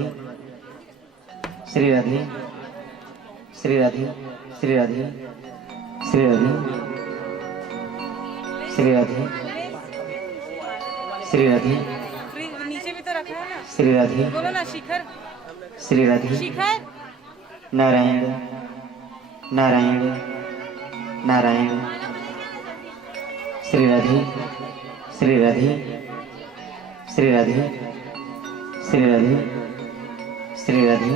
राधे श्री राधे श्री राधे श्री राधे श्री राधे श्री राधे श्री राधे नीचे भी तो रखा है ना। श्री राधे बोलो ना शिखर। श्री राधे शिखर नारायण नारायण नारायण श्री राधे श्री राधे श्री राधे श्री राधे श्री राधे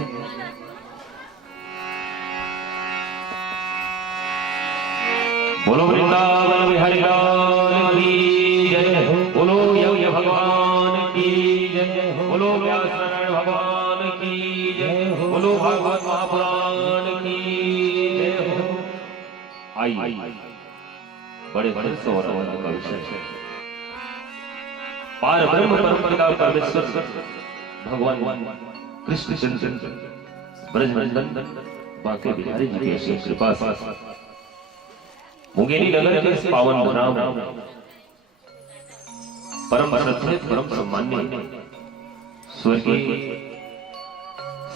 बोलो वृंदावन बिहारी लाल की जय हो। बोलो यज्ञ भगवान की जय हो। बोलो व्यास नारायण भगवान की जय हो। बोलो भागवत महापुराण की जय हो। आई बड़े बड़े सौरभ का विषय है। पार ब्रह्म परम परमेश्वर भगवान कृष्ण चंद्र ब्रजमंडन बांके बिहारी जी की असीम कृपा से मुंगेरी नगर के इस पावन धाम परम श्रद्धेय परम सम्मान्य स्वर्गीय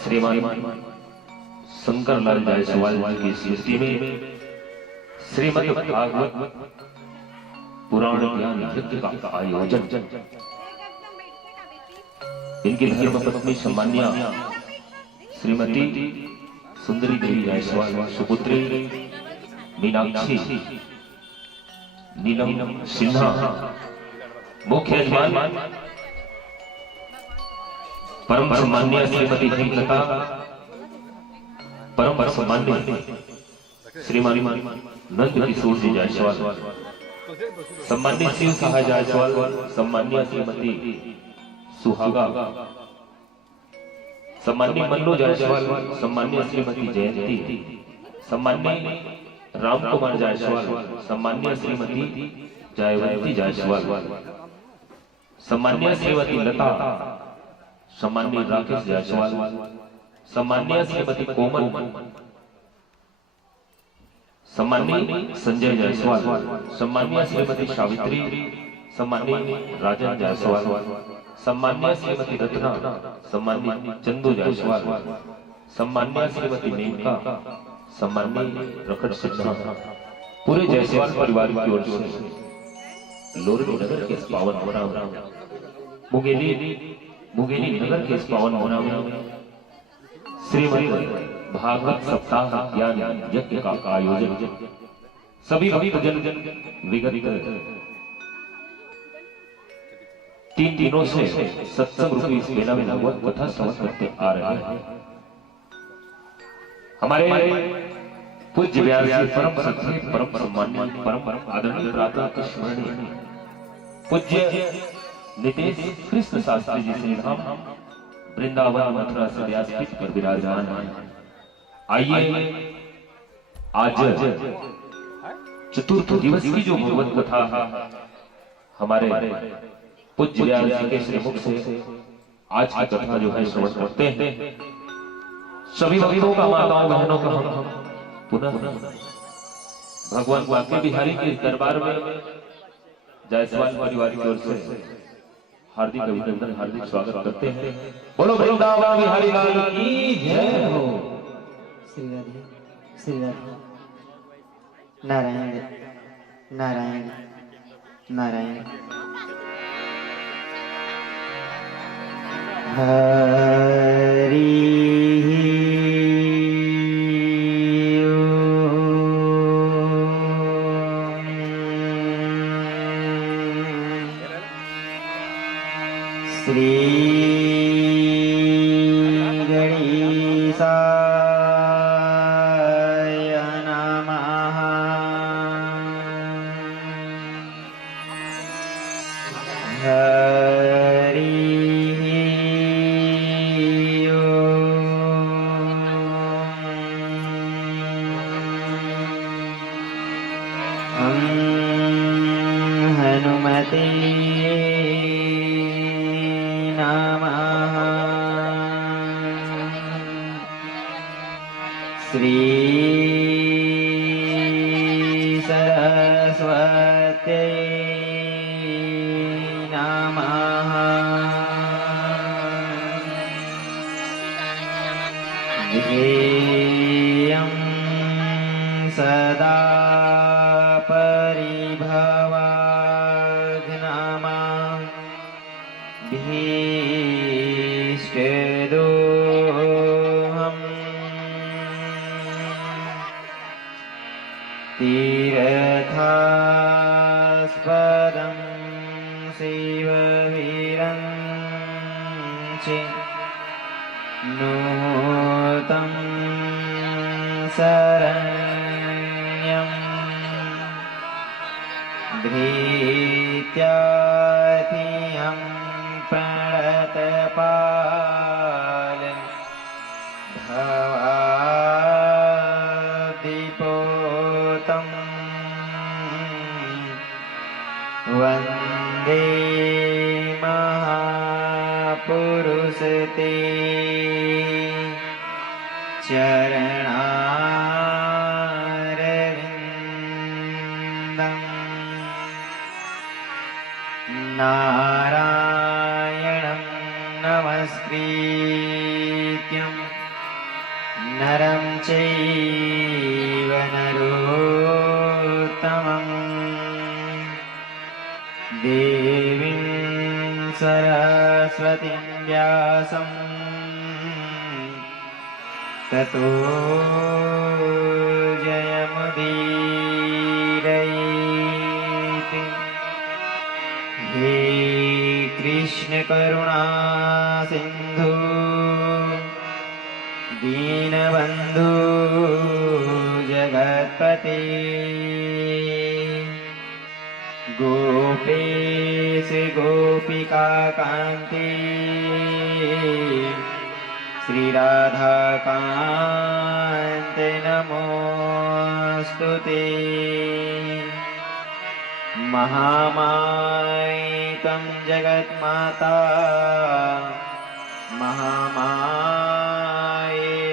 श्रीमान शंकर लाल जायसवाल जी की स्मृति में श्रीमद् भागवत पुराण ज्ञान यज्ञ का आयोजन इनकी धर्म पत्नी सम्मान्या श्रीमती सुंदरी देवी जायसवाल सुपुत्री मीनाक्षी नीलम सिन्हा मुख्य यजमान परम सम्मान्य श्रीमती हेमलता परम सम्मान्य श्रीमान नंद किशोर जी जायसवाल सम्मान्य शिव सहाय जायसवाल सम्मान्य श्रीमती सुहागा सम्मान्य मल्लो जायसवाल सम्मान्य श्रीमती जयंती सम्मान्य राम कुमार जायसवाल सम्मान्य श्रीमती जयवंती जायसवाल सम्मान्य श्रीमती लता सम्मान्य राकेश जायसवाल सम्मान्य श्रीमती कोमल सम्मान्य संजय जायसवाल सम्मान्य श्रीमती सावित्री सम्मान्य राजन जायसवाल सम्मान्य श्रीमती रत्ना सम्मान्य चंदू जायसवाल सम्मान्य श्रीमती मेनका सम्मान्य प्रकट सिन्हा पूरे जायसवाल परिवार की ओर से लोरनी नगर के इस पावन मुनाम मुंगेरी नगर के इस पावन मुनाम श्रीमद् भागवत सप्ताह ज्ञान यज्ञ का आयोजन सभी भक्तजन विगत 3 दिनों से सत्संग रूपी इस मेला में भगवत कथा श्रवण करते आ रहे हैं। हमारे पूज्य व्यास जी परम सत्य परम सम्मान्य परम आदरणीय राधा कृष्ण पूज्य नितेश कृष्ण शास्त्री जी से हम वृंदावन मथुरा से व्यासपीठ पर विराजमान हैं। आइए आज चतुर्थ दिवस की जो भगवत कथा हमारे पूज्य व्यास जी के श्रीमुख से आज की कथा जो है श्रवण करते हैं। सभी भक्तों का माताओं बहनों का हम पुनः भगवान बांके बिहारी के दरबार में जायसवाल परिवार की ओर से हार्दिक अभिनंदन हार्दिक स्वागत करते हैं। बोलो वृंदावन बिहारी लाल की जय हो। श्री राधे श्री राधे नारायण नारायण नारायण हरि श्री गणेशाय नमः। हरि ओम हनुमते नमः। श्री सरस्वती नमः। ध्येयं सदा परिभवाग्नामा भीष्टदोहम् तीर्थास्पदं शिवविरञ्चि नूतं शरण्यं धृत्याधियं प्रणतपाल भवादिपोतं वन्दे महापुरुष ते चरणारविन्दम् नारायणं नमस्कृत्यं नरं चैव नरोत्तमं देवीं सरस्वतीं व्यासं ततो जयमुदीरयेत्। हे कृष्ण करुणा सिंधु दीनबंधु जगत्पते गोपेश गोपिका कांते श्री राधा कांत नमोस्तुते। महामाई त्वं जगन्माता महामाई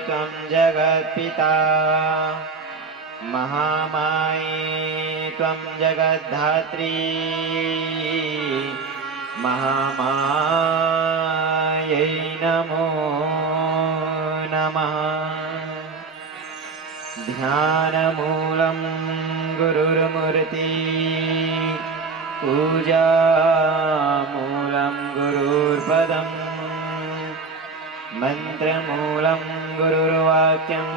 त्वं जगत्पिता महामाई त्वं जगद्धात्री महामायै नमो नमः। ध्यानमूलं गुरुर्मूर्ति पूजामूलं गुरुर्पदं मन्त्रमूलं गुरुर्वाक्यं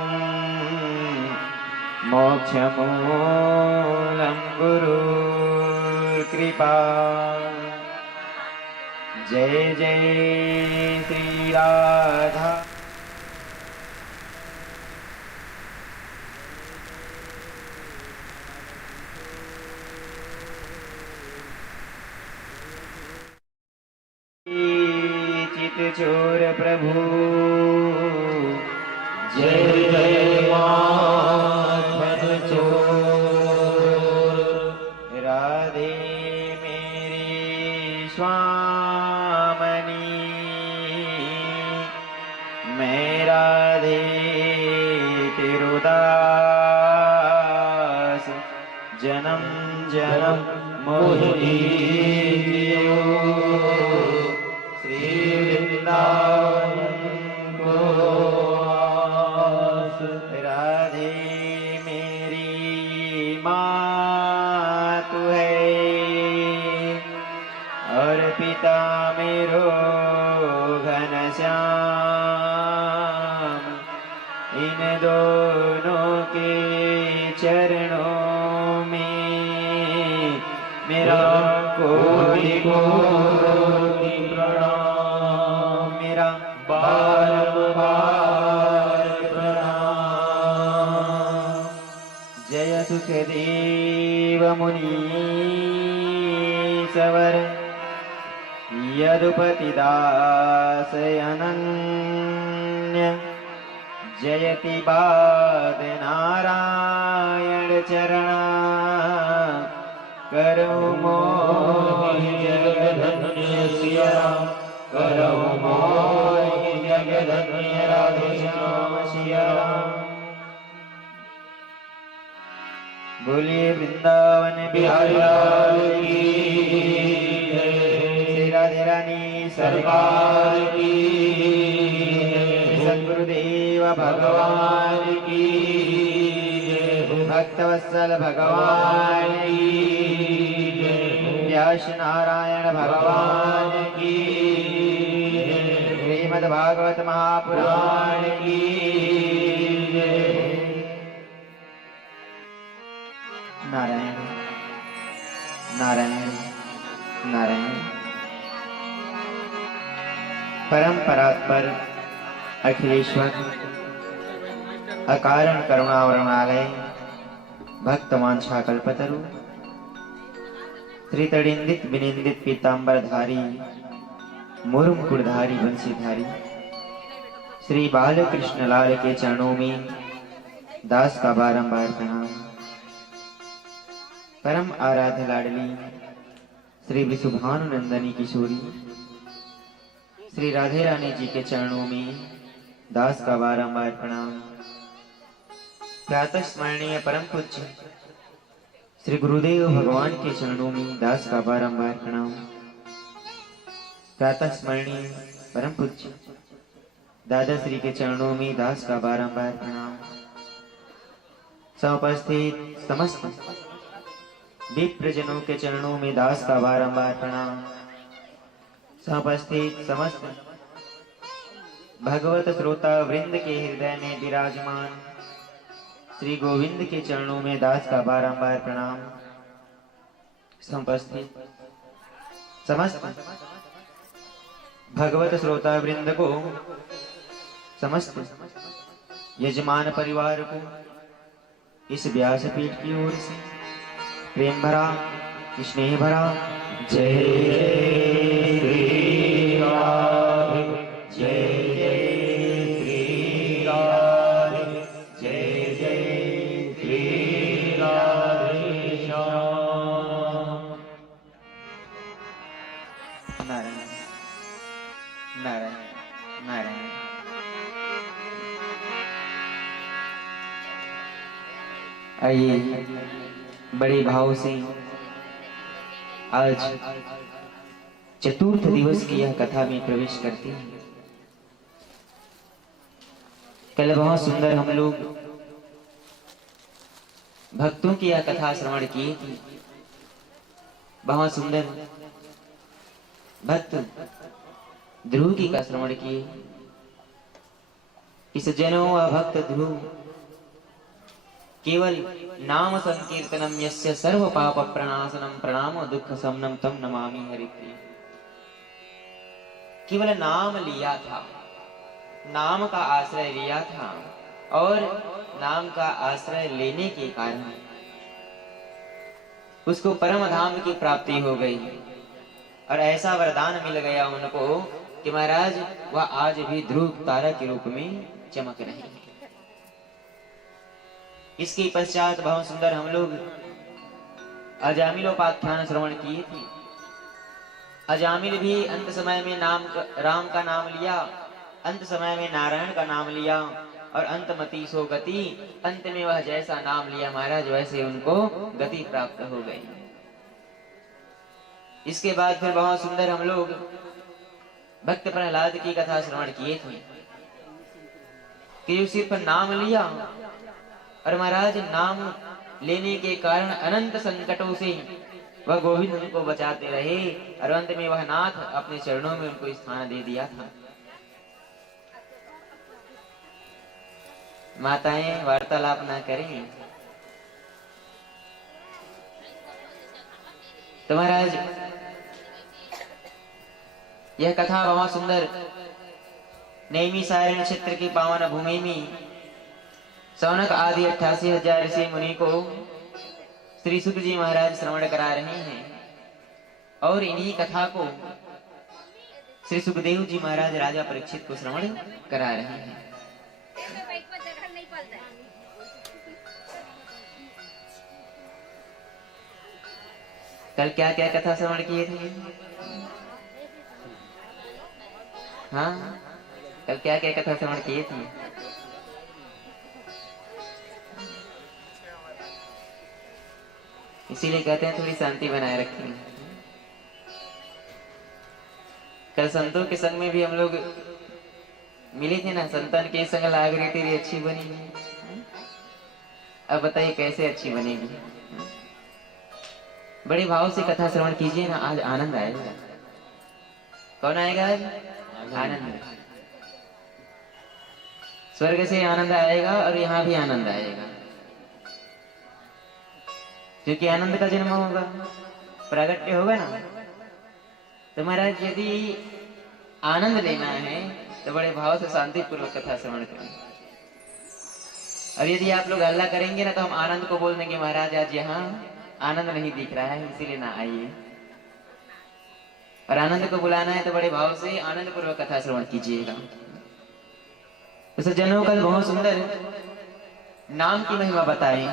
मोक्षमूलं गुरुर्कृपा। जय जय श्री राधा चितचोर प्रभु जय जय माधव चोर राधे मेरी स्वामनी मैं राधे तेरुदास जन्म जन्म मोहि जियो श्री वृंदावन को आस। राधे मेरी माँ तू है और पिता मेरो घनश्याम इन दोनों के चरणों में मेरा कोटि कोटि प्रणाम मेरा बारंबार प्रणाम। जय सुखदेव मुनि सवर यदुपतिदास अनन्य जयति बाद नारायण चरणा करो मोहि जगधन्य सिया करो मोहि जगधन्य राधे श्याम सिया राम। बोलिए वृंदावन बिहारी लाल की जय। श्री राधे रानी सरकार की जय। सद्गुरुदेव भगवान की जय। भक्तवत्सल भगवान की जय। व्यास नारायण भगवान की जय। श्रीमद् भागवत महापुराण की जय। नारायण नारायण नारायण। परम परात्पर अखिलेश्वर अकारण करुणावरणालय भक्तवांछा कल्पतरु त्रितडिंदित विनिंदित पीतांबरधारी मुरमुकुटधारी बंसीधारी श्री बालकृष्ण लाल के चरणों में दास का बारंबार प्रणाम। परम आराध्य लाडली श्री विशुभानुनंदनी किशोरी श्री राधे रानी जी के चरणों में दास का बारंबार प्रणाम। प्रातः स्मरणीय परम पूज्य श्री गुरुदेव भगवान के चरणों में दास का बारंबार प्रणाम। प्रातः स्मरणीय परम पूज्य दादा श्री के चरणों में दास का बारंबार प्रणाम। समुपस्थित समस्त विप्रजनों के चरणों में दास का बारंबार प्रणाम। समुपस्थित समस्त भगवत श्रोता वृंद के हृदय में विराजमान श्री गोविंद के चरणों में दास का बारंबार प्रणाम। समुपस्थित समस्त भगवत श्रोता वृंद को, समस्त यजमान परिवार को इस व्यासपीठ की ओर से प्रेम भरा स्नेह भरा जय जय श्री राधे, जय जय श्री राधे, जय जय श्री राधे श्याम। नारायण नारायण नारायण। आइए बड़े भाव से आज चतुर्थ दिवस की यह कथा में प्रवेश करते हैं। कल बहुत सुंदर हम लोग भक्तों की यह कथा श्रवण किए थे। बहुत सुंदर भक्त ध्रुव की का श्रवण किए। इस जनों व भक्त ध्रुव केवल नाम संकीर्तनम यस्य सर्व पाप प्रणाशनम प्रणामो दुख समनम तम नमामि हरिप्रिय। केवल नाम लिया था, नाम का आश्रय लिया था और नाम का आश्रय लेने के कारण उसको परम धाम की प्राप्ति हो गई और ऐसा वरदान मिल गया उनको कि महाराज वह आज भी ध्रुव तारा के रूप में चमक रहे हैं। इसके पश्चात बहुत सुंदर हम लोग अजामिलोपाख्यान श्रवण किए थे। अजामिल भी अंत समय में राम का नाम लिया, अंत समय में नारायण का नाम लिया और अंतमति सो गति, अंत में वह जैसा नाम लिया महाराज वैसे उनको गति प्राप्त हो गई। इसके बाद फिर बहुत सुंदर हम लोग भक्त प्रहलाद की कथा श्रवण किए थे कि सिर्फ नाम लिया और महाराज नाम लेने के कारण अनंत संकटों से वह गोविंद उनको बचाते रहे और अंत में वह नाथ अपने चरणों में उनको स्थान दे दिया था। माताएं वार्तालाप ना करें तो महाराज यह कथा बहुत सुंदर नैमिषारण्य क्षेत्र की पावन भूमि में सौनक आदि 88,000 ऋषि मुनि को श्री सुख जी महाराज श्रवण करा रहे हैं और इन्हीं कथा को श्री सुखदेव जी महाराज राजा परीक्षित को श्रवण करा रहे हैं। कल क्या क्या कथा श्रवण किए थे? हाँ, कल क्या क्या कथा श्रवण किए थे? इसीलिए कहते हैं थोड़ी शांति बनाए रखें। कल संतों के संग में भी हम लोग मिली थी ना, संतान के संग लाग रही तेरी अच्छी बनी। अब बताइए कैसे अच्छी बनेगी। बड़े भाव से कथा श्रवण कीजिए ना, आज आनंद आएगा। कौन आएगा आज? आनंद। स्वर्ग से आनंद आएगा और यहाँ भी आनंद आएगा, क्योंकि आनंद का जन्म होगा, प्रागट्य होगा ना। तो महाराज यदि आनंद लेना है तो बड़े भाव से शांति पूर्वक कथा श्रवण करें। और यदि आप लोग हल्ला करेंगे ना तो हम आनंद को बोल देंगे महाराज आज यहाँ आनंद नहीं दिख रहा है, इसीलिए ना आइए। और आनंद को बुलाना है तो बड़े भाव से आनंद पूर्वक कथा श्रवण कीजिएगा। तो सज्जनों कल बहुत सुंदर नाम की महिमा बताई,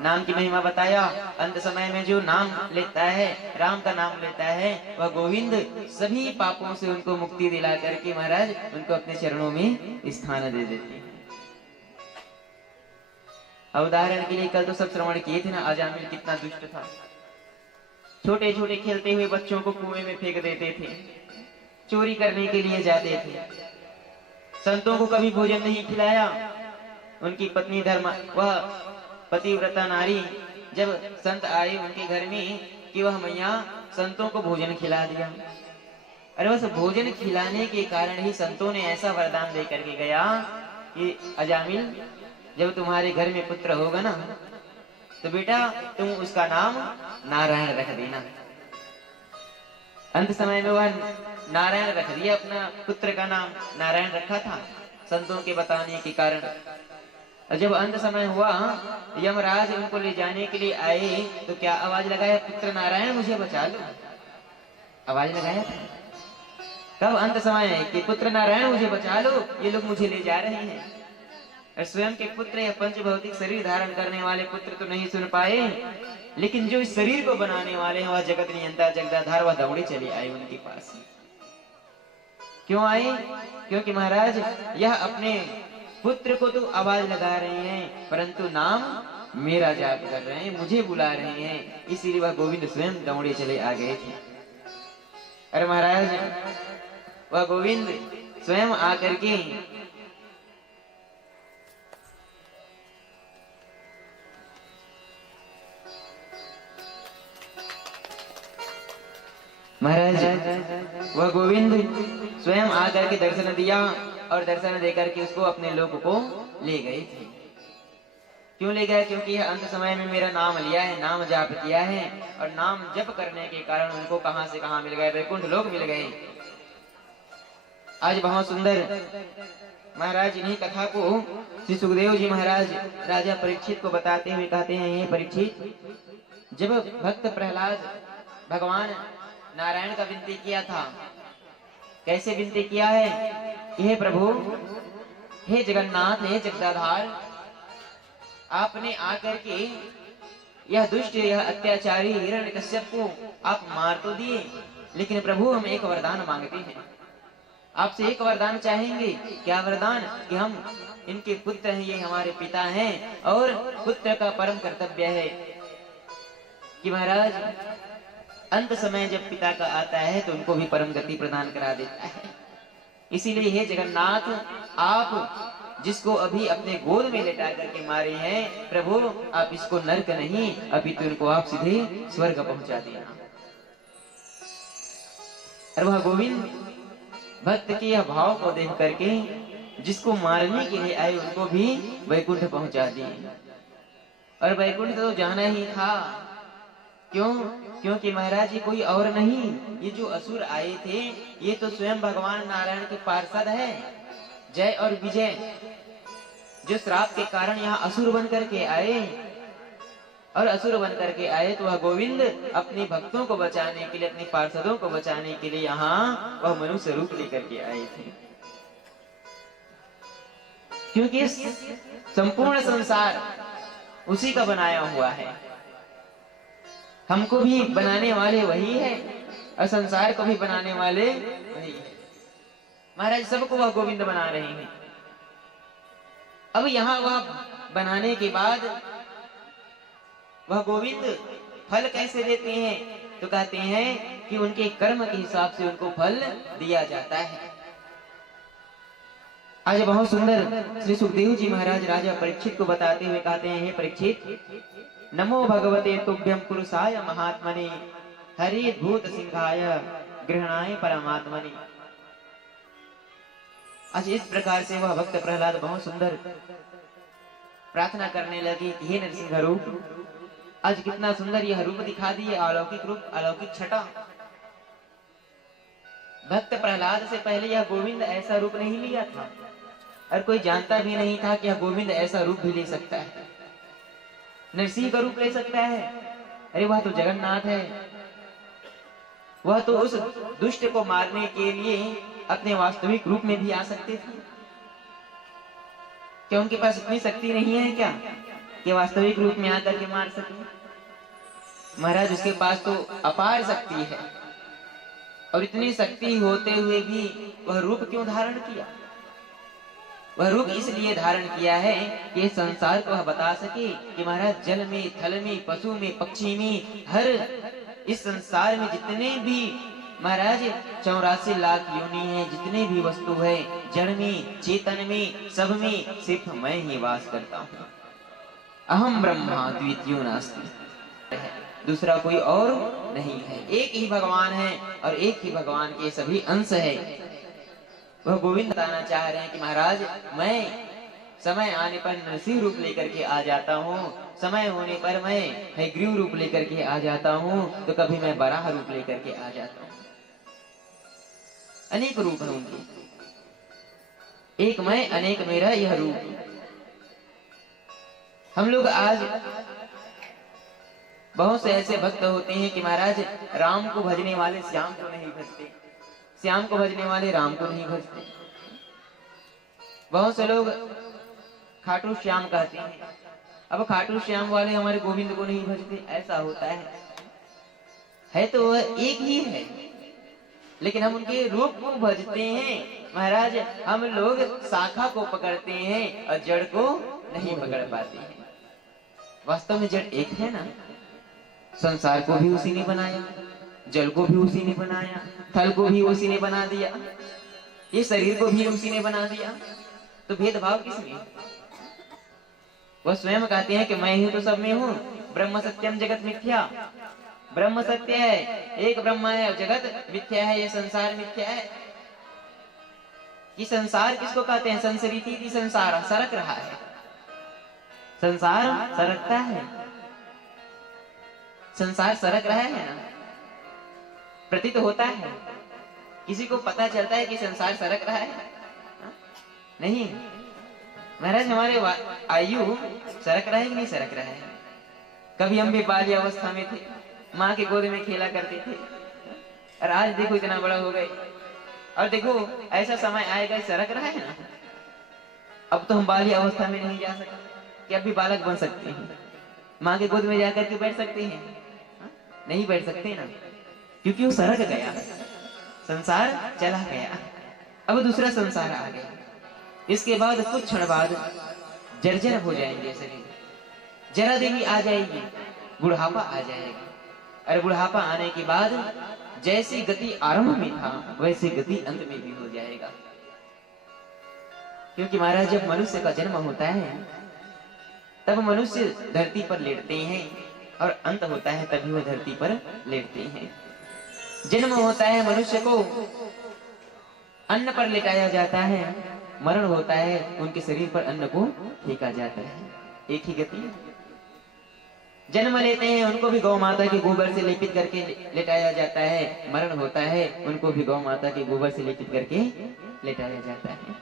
नाम की महिमा बताया। अंत समय में जो नाम लेता है, राम का नाम लेता है, वह गोविंद सभी पापों से उनको मुक्ति दिला करके महाराज उनको अपने चरणों में स्थान दे देते हैं। उदाहरण के लिए कल तो सब श्रवण किए थे ना, अजामिल कितना दुष्ट था। छोटे छोटे खेलते हुए बच्चों को कुएं में फेंक देते थे, चोरी करने के लिए जाते थे, संतों को कभी भोजन नहीं खिलाया। उनकी पत्नी धर्म, वह पतिव्रता नारी जब संत आए उनके घर में कि वह मैया संतों को भोजन खिला दिया। अरे बस भोजन खिलाने के कारण ही संतों ने ऐसा वरदान दे करके गया कि अजामिल जब तुम्हारे घर में पुत्र होगा ना तो बेटा तुम उसका नाम नारायण रख देना। अंत समय में वह नारायण रख दिया, अपना पुत्र का नाम नारायण रखा था संतों के बताने के कारण। और जब अंत समय हुआ यमराज उनको ले जाने के लिए आए तो क्या आवाज लगाया? पुत्र नारायण मुझे बचा लो, आवाज लगाया था। कब? अंत समय कि पुत्र नारायण मुझे बचा लो, ये लोग मुझे ले जा रहे हैं। और स्वयं के पुत्र या पंच भौतिक शरीर धारण करने वाले पुत्र तो नहीं सुन पाए, लेकिन जो इस शरीर को बनाने वाले हैं वह जगत नियंता जगदाधार वह दौड़े चले आए उनके पास। क्यों आए? क्योंकि महाराज यह अपने पुत्र को तो आवाज लगा रहे हैं परंतु नाम मेरा जाप कर रहे हैं, मुझे बुला रहे हैं, इसीलिए वह गोविंद स्वयं दौड़े चले आ गए थे। अरे महाराज वह गोविंद स्वयं आकर के महाराज वह गोविंद स्वयं आकर के दर्शन दिया और दर्शन देकर के उसको अपने लोक को ले गए थे। क्यों ले गए? क्योंकि अंत समय में मेरा नाम लिया है, नाम जाप किया है और नाम जप करने के कारण उनको कहां से कहां मिल गए, वैकुंठ लोक मिल गए। आज बहुत सुंदर महाराज इन्हीं कथा को श्री सुखदेव जी महाराज राजा परीक्षित को बताते हुए कहते हैं, हे परीक्षित, जब भक्त प्रहलाद भगवान नारायण का विनती किया था, कैसे विनती किया है कि हे प्रभु, हे जगन्नाथ, हे जगदाधार, आपने आकर के यह दुष्ट यह अत्याचारी हिरण्यकश्यप को आप मार तो दिए, लेकिन प्रभु हम एक वरदान मांगते हैं, आपसे एक वरदान चाहेंगे। क्या वरदान? कि हम इनके पुत्र हैं, ये हमारे पिता हैं और पुत्र का परम कर्तव्य है कि महाराज अंत समय जब पिता का आता है तो उनको भी परम गति प्रदान करा देता है। इसीलिए हे जगन्नाथ, आप जिसको अभी अपने गोद में लेटा करके मारे हैं, प्रभु आप इसको नरक नहीं अभी तो इनको आप सीधे स्वर्ग पहुंचा देना। और वह गोविंद भक्त के यह भाव को देख करके जिसको मारने के लिए आए उनको भी वैकुंठ पहुंचा दिए। और वैकुंठ तो जाना ही था। क्यों? क्योंकि महाराज जी कोई और नहीं, ये जो असुर आए थे ये तो स्वयं भगवान नारायण के पार्षद है, जय और विजय, जो श्राप के कारण यहाँ असुर बन करके आए। और असुर बन करके आए तो वह गोविंद अपने भक्तों को बचाने के लिए, अपने पार्षदों को बचाने के लिए यहाँ वह मनुष्य रूप लेकर के आए थे। क्योंकि संपूर्ण संसार उसी का बनाया हुआ है, हमको भी बनाने वाले वही है और संसार को भी बनाने वाले वही है। महाराज सबको वह गोविंद बना रहे हैं। अब यहाँ वह बनाने के बाद वह गोविंद फल कैसे देते हैं? तो कहते हैं कि उनके कर्म के हिसाब से उनको फल दिया जाता है। आज बहुत सुंदर श्री सुखदेव जी महाराज राजा परीक्षित को बताते हुए कहते हैं, हे परीक्षित, नमो भगवते तुभ्यं पुरुषाय महात्मने हरि भूत सिंहाय गृहणाय परमात्मने। आज इस प्रकार से वह भक्त प्रहलाद बहुत सुंदर प्रार्थना करने लगे कि हे नरसिंह रूप, आज कितना सुंदर यह रूप दिखा दिए, अलौकिक रूप, अलौकिक छटा। भक्त प्रहलाद से पहले यह गोविंद ऐसा रूप नहीं लिया था और कोई जानता भी नहीं था कि यह गोविंद ऐसा रूप भी ले सकता है, नरसिंह का रूप ले सकता है। अरे वह तो जगन्नाथ है, वह तो उस दुष्ट को मारने के लिए अपने वास्तविक रूप में भी आ सकते थे। क्या उनके पास इतनी शक्ति नहीं है क्या कि वास्तविक रूप में आकर के मार सके? महाराज उसके पास तो अपार शक्ति है, और इतनी शक्ति होते हुए भी वह रूप क्यों धारण किया? वह रूप इसलिए धारण किया है कि संसार को वह बता सके कि महाराज जल में, थल में, पशु में, पक्षी में, हर इस संसार में जितने भी महाराज 84 लाख योनि है, जितने भी वस्तु है, जड़ में, चेतन में, सब में सिर्फ मैं ही वास करता हूँ। अहम ब्रह्मा द्वितीयो नास्ति, दूसरा कोई और नहीं है, एक ही भगवान है और एक ही भगवान के सभी अंश है। वह गोविंद बताना चाह रहे हैं कि महाराज मैं समय आने पर नरसिंह रूप लेकर के आ जाता हूँ, समय होने पर मैं हयग्रीव रूप लेकर के आ जाता हूँ, तो कभी मैं बराह रूप लेकर के आ जाता हूँ। अनेक रूप है उनके, एक मैं अनेक मेरा यह रूप। हम लोग आज बहुत से ऐसे भक्त होते हैं कि महाराज राम को भजने वाले श्याम को नहीं भजते, श्याम को भजने वाले राम को नहीं भजते। बहुत से लोग खाटू श्याम कहते हैं, अब खाटू श्याम वाले हमारे गोविंद को नहीं भजते, ऐसा होता है तो वह एक ही है, लेकिन हम उनके रूप को भजते हैं। महाराज हम लोग शाखा को पकड़ते हैं और जड़ को नहीं पकड़ पाते हैं। वास्तव में जड़ एक है ना, संसार को भी उसी ने बनाया, जल को भी उसी ने बनाया, थल को भी उसी ने बना दिया, ये शरीर को भी उसी ने बना दिया, तो भेदभाव किसमें? वह स्वयं कहते हैं कि मैं ही तो सब में हूँ, ब्रह्म सत्यम जगत मिथ्या। ब्रह्म सत्य है, एक ब्रह्म है और जगत मिथ्या है, ये संसार मिथ्या है। ये संसार किसको कहते हैं? संसरिति संसार, सरक रहा है, संसार सरकता है, संसार सरक रहा है ना, प्रतीत होता है, किसी को पता चलता है कि संसार सरक रहा है? नहीं महाराज, हमारे आयु सरक रहा है कि नहीं सरक रहा है? कभी हम भी बाल्य अवस्था में थे, माँ के गोद में खेला करते थे, और आज देखो इतना बड़ा हो गए, और देखो ऐसा समय आएगा सरक रहा है ना। अब तो हम बाल्य अवस्था में नहीं जा सकते, कि अभी बालक बन सकते हैं, माँ के गोद में जाकर के बैठ सकते हैं? नहीं बैठ सकते ना, क्योंकि वो सरक गया, संसार चला गया, अब दूसरा संसार आ गया। इसके बाद कुछ क्षण बाद जर्जर हो जाएंगे शरीर, जरा देवी आ जाएगी, बुढ़ापा आ जाएगा, और बुढ़ापा आने के बाद जैसी गति आरंभ में था वैसी गति अंत में भी हो जाएगा। क्योंकि महाराज जब मनुष्य का जन्म होता है तब मनुष्य धरती पर लेटते हैं, और अंत होता है तभी वह धरती पर लेटते हैं। जन्म होता है मनुष्य को, अन्न पर लेटाया जाता है, मरण होता है उनके शरीर पर अन्न को फेंका जाता है, एक ही गति। जन्म लेते हैं उनको भी गौ माता के गोबर से लेपित करके लेटाया जाता है, मरण होता है उनको भी गौ माता के गोबर से लेपित करके लेटाया जाता है।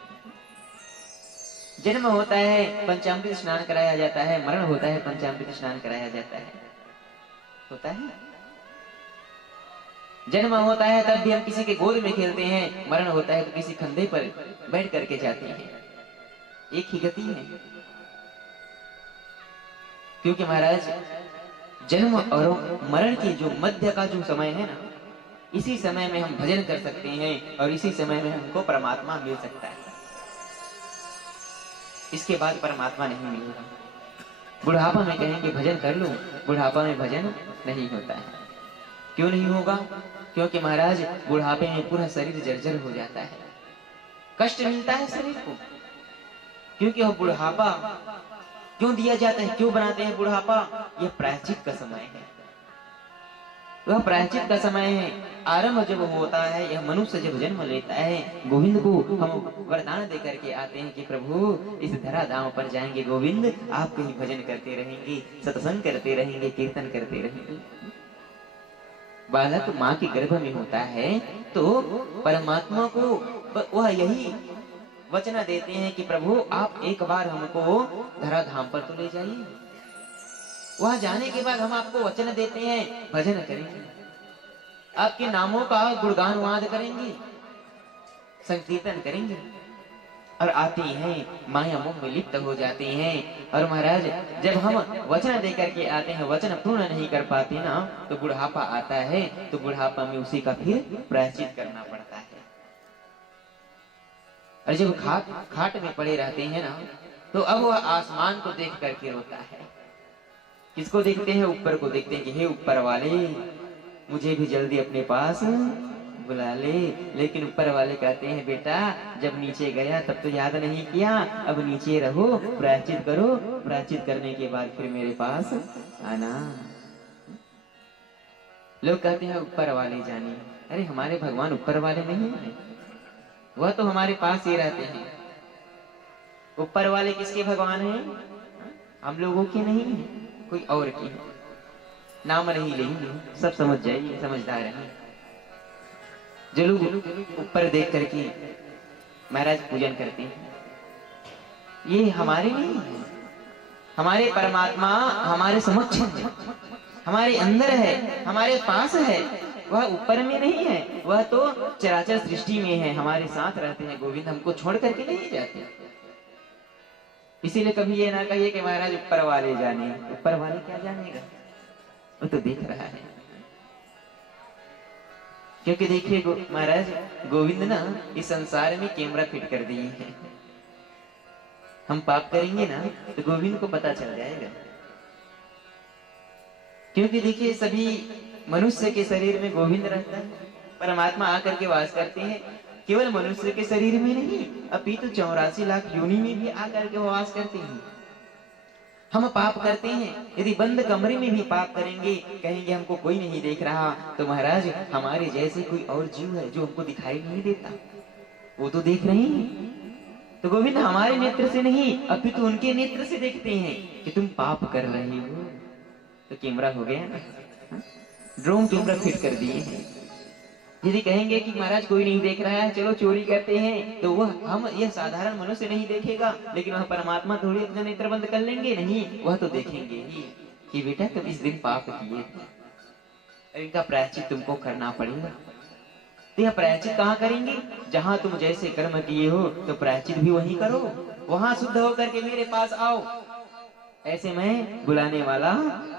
जन्म होता है पंचामृत स्नान कराया जाता है, मरण होता है पंचामृत स्नान कराया जाता है, होता है। जन्म होता है तब भी हम किसी के गोद में खेलते हैं, मरण होता है तो किसी कंधे पर बैठ करके जाते हैं, एक ही गति है। क्योंकि महाराज जन्म और मरण की जो मध्य का जो समय है ना, इसी समय में हम भजन कर सकते हैं और इसी समय में हमको परमात्मा मिल सकता है, इसके बाद परमात्मा नहीं मिलेगा। बुढ़ापा में कहेंगे भजन कर लो, बुढ़ापा में भजन नहीं होता है। क्यों नहीं होगा? क्योंकि महाराज बुढ़ापे में पूरा शरीर जर्जर हो जाता है, कष्ट मिलता है शरीर को, क्योंकि वह बुढ़ापा क्यों दिया जाता है, क्यों बनाते हैं बुढ़ापा? यह प्रायश्चित का समय है, वह प्रायश्चित का समय है। आरंभ जब होता है, यह मनुष्य जब जन्म लेता है, गोविंद को हम वरदान दे करके आते हैं कि प्रभु इस धरा धाम पर जाएंगे, गोविंद आपके ही भजन करते रहेंगे, सत्संग करते रहेंगे, कीर्तन करते रहेंगे। बालक माँ के गर्भ में होता है तो परमात्मा को वह यही वचन देते हैं कि प्रभु आप एक बार हमको धरा धाम पर तो ले जाइए। वहां जाने के बाद हम आपको वचन देते हैं, भजन करेंगे, आपके नामों का गुणगान वाद करेंगे, संकीर्तन करेंगे, और आते हैं माया मोह में लिप्त हो जाते हैं। और महाराज जब हम वचन दे करके आते हैं, वचन पूर्ण नहीं कर पाते ना, तो बुढ़ापा आता है, तो बुढ़ापा में उसी का फिर प्रायश्चित करना पड़ता है। और जब खाट में पड़े रहते हैं ना, तो अब वह आसमान को देख करके रोता है। किसको देखते हैं? ऊपर को देखते हैं कि हे ऊपर वाले, मुझे भी जल्दी अपने पास बुला ले। लेकिन ऊपर वाले कहते हैं बेटा जब नीचे गया तब तो याद नहीं किया, अब नीचे रहो, प्रायश्चित करो, प्रायश्चित करने के बाद फिर मेरे पास आना। लोग कहते हैं ऊपर वाले जाने, अरे हमारे भगवान ऊपर वाले नहीं है, वह तो हमारे पास ही रहते हैं। ऊपर वाले किसके भगवान हैं? हम लोगों के नहीं है, कोई और की है। नाम नहीं लेंगे, सब समझ जाइए, समझदार हैं। जो लोग ऊपर देख करके महाराज पूजन करते हैं, ये हमारे नहीं है। हमारे परमात्मा हमारे समक्ष है, हमारे अंदर है, हमारे पास है, वह ऊपर में नहीं है, वह तो चराचर सृष्टि में है, हमारे साथ रहते हैं। गोविंद हमको छोड़ करके नहीं जाते। इसीलिए कभी ये ना कहिए कि महाराज ऊपर वाले जाने, ऊपर वाले क्या जानेगा, वो तो देख रहा है। क्योंकि देखिए महाराज गोविंद ना इस संसार में कैमरा फिट कर दिए हैं। हम पाप करेंगे ना तो गोविंद को पता चल जाएगा। क्योंकि देखिए सभी मनुष्य के शरीर में गोविंद रहता है, परमात्मा आकर के वास करते हैं। केवल मनुष्य के शरीर में नहीं, अपितु 84 लाख योनि में भी आकर के वास करते हैं। हम पाप करते हैं, यदि बंद कमरे में भी पाप करेंगे, कहेंगे हमको कोई नहीं देख रहा, तो महाराज हमारे जैसे कोई और जीव है जो हमको दिखाई नहीं देता, वो तो देख रहे हैं। तो गोविंद हमारे नेत्र से नहीं अपितु उनके नेत्र से देखते हैं कि तुम पाप कर रहे हो। तो कैमरा हो गया ना, ड्रोन कैमरा फिट कर दिए हैं। यदि कहेंगे कि महाराज कोई नहीं देख रहा है, चलो चोरी करते हैं, तो वह हम यह साधारण मनुष्य नहीं देखेगा, लेकिन वह परमात्मा थोड़ी अपने नेत्र बंद कर लेंगे? नहीं, वह तो देखेंगे ही कि बेटा तुम इस दिन पाप किए थे, इनका प्रायश्चित तुमको करना पड़ेगा। तो यह प्रायश्चित कहाँ करेंगे? जहां तुम जैसे कर्म किए हो तो प्रायश्चित भी वही करो, वहां शुद्ध होकर के मेरे पास आओ। ऐसे मैं बुलाने वाला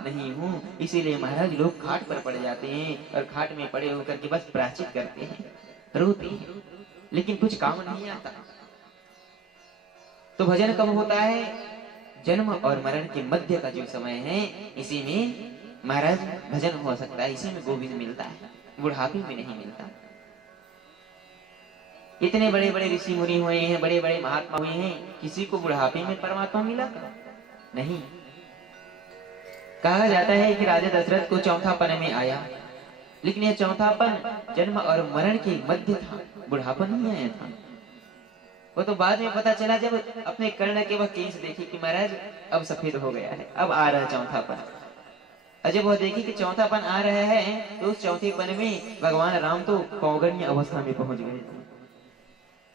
नहीं हूँ। इसीलिए महाराज लोग खाट पर पड़ जाते हैं और खाट में पड़े होकर के बस प्रायश्चित करते हैं, रोते हैं, लेकिन कुछ काम नहीं आता। तो भजन कब होता है? जन्म और मरण के मध्य का जो समय है, इसी में महाराज भजन हो सकता है, इसी में गोविंद मिलता है, बुढ़ापे में नहीं मिलता। इतने बड़े बड़े ऋषि मुनि हुए हैं, बड़े बड़े महात्मा हुए हैं, किसी को बुढ़ापे में परमात्मा मिला नहीं। कहा जाता है कि राजा दशरथ को चौथापन में आया, लेकिन यह चौथापन जन्म और मरण के मध्य था, बुढ़ापन नहीं आया था। वो तो बाद में पता चला जब अपने कर्ण के वह केस देखे कि महाराज अब सफेद हो गया है, अब आ रहा है चौथापन। और जब वह देखी कि चौथापन आ रहा है, तो उस चौथेपन में भगवान राम तो पौगण्य अवस्था में पहुंच गए थे।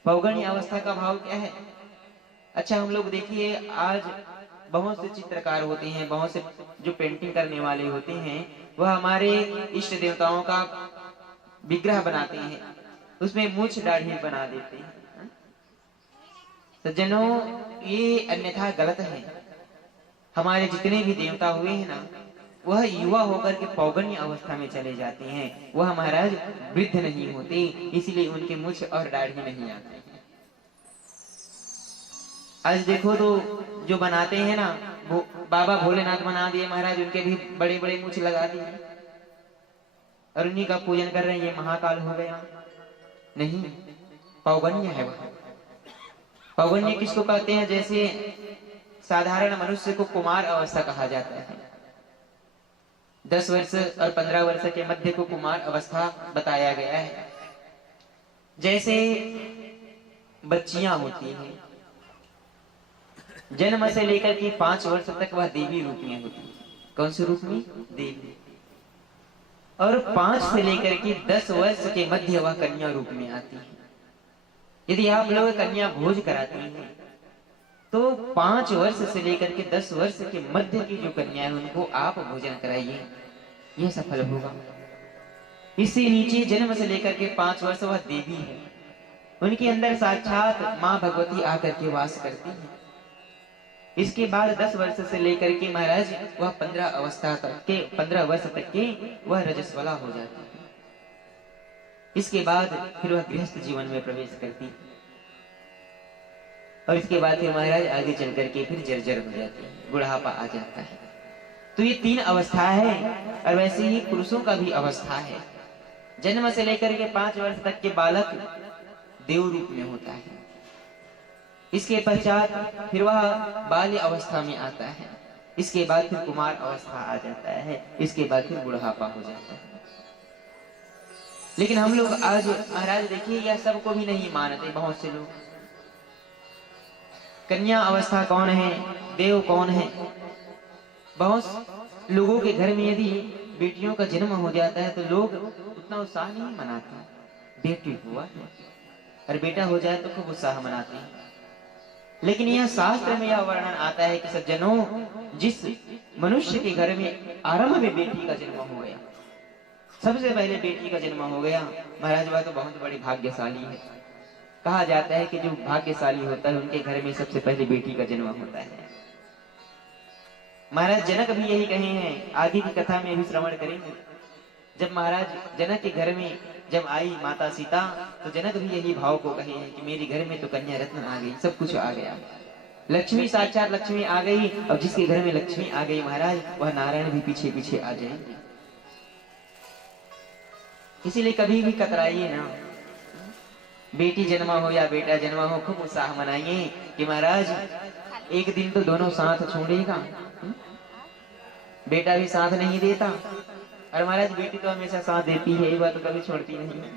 पौगण्य अवस्था का भाव क्या है? अच्छा हम लोग देखिए आज बहुत से चित्रकार होते हैं, बहुत से जो पेंटिंग करने वाले होते हैं, वह हमारे इष्ट देवताओं का विग्रह बनाते हैं, उसमें मूछ दाढ़ी बना देते हैं। सज्जनों ये अन्यथा गलत है। हमारे जितने भी देवता हुए हैं ना, वह युवा होकर के पौगण्य अवस्था में चले जाते हैं, वह महाराज वृद्ध नहीं होते, इसलिए उनके मूछ और दाढ़ी नहीं आते। आज देखो तो जो बनाते हैं ना, वो बाबा भोलेनाथ बना दिए महाराज, उनके भी बड़े बड़े मूछ लगा दिए और उन्हीं का पूजन कर रहे हैं, ये महाकाल हो गया। नहीं, पौगण्य है वह, पौगण्य किसको कहते हैं? जैसे साधारण मनुष्य को कुमार अवस्था कहा जाता है। 10 वर्ष और 15 वर्ष के मध्य को कुमार अवस्था बताया गया है। जैसे बच्चियां होती हैं, जन्म से लेकर के 5 वर्ष तक वह देवी रूप में होती है। कौन से रूप में? देवी। और 5 से लेकर के 10 वर्ष के मध्य वह कन्या रूप में आती है। यदि आप लोग कन्या भोज कराती हैं तो 5 वर्ष से लेकर के 10 वर्ष के मध्य की जो कन्या है उनको आप भोजन कराइए, यह सफल होगा। इससे नीचे जन्म से लेकर के 5 वर्ष वह देवी है, उनके अंदर साक्षात मां भगवती आकर के वास करती है। इसके बाद 10 वर्ष से लेकर के महाराज वह 15 वर्ष तक के वह रजस्वला हो जाती है। इसके बाद फिर वह गृहस्थ जीवन में प्रवेश करती है और इसके बाद फिर महाराज आगे चल करके फिर जर्जर हो जाती है, बुढ़ापा आ जाता है। तो ये 3 अवस्था है। और वैसे ही पुरुषों का भी अवस्था है। जन्म से लेकर के 5 वर्ष तक के बालक देव रूप में होता है। इसके पश्चात फिर वह बाल्य अवस्था में आता है। इसके बाद फिर कुमार अवस्था आ जाता है। इसके बाद फिर बुढ़ापा हो जाता है। लेकिन हम लोग आज महाराज देखिए यह सबको भी नहीं मानते। बहुत से लोग कन्या अवस्था कौन है, देव कौन है। बहुत लोगों के घर में यदि बेटियों का जन्म हो जाता है तो लोग उतना उत्साह नहीं मनाते। बेटी हुआ है और बेटा हो जाए तो खूब उत्साह मनाते हैं। लेकिन यह शास्त्र में यह वर्णन आता है कि सज्जनों, जिस मनुष्य के घर में आरंभ में बेटी का जन्म हो गया, सबसे पहले बेटी का जन्म हो गया, महाराज वह तो बहुत बड़ी भाग्यशाली है। कहा जाता है कि जो भाग्यशाली होता है उनके घर में सबसे पहले बेटी का जन्म होता है। महाराज जनक भी यही कहे हैं, आगे की कथा में भी श्रवण करेंगे। जब महाराज जनक के घर में जब आई माता सीता तो जनक भी यही भाव को कहे हैं कि मेरे घर में तो कन्या रत्न आ गई, सब कुछ आ गया, लक्ष्मी साक्षात लक्ष्मी आ गई। अब जिसके घर में लक्ष्मी आ गई महाराज वह नारायण भी पीछे पीछे आ जाएंगे। इसीलिए कभी भी कतराइए ना, बेटी जन्मा हो या बेटा जन्मा हो, खूब उत्साह मनाइए कि महाराज एक दिन तो दोनों साथ छोड़ेगा। बेटा भी साथ नहीं देता और महाराज बेटी तो हमेशा साथ देती है, ये बात तो कभी छोड़ती नहीं है।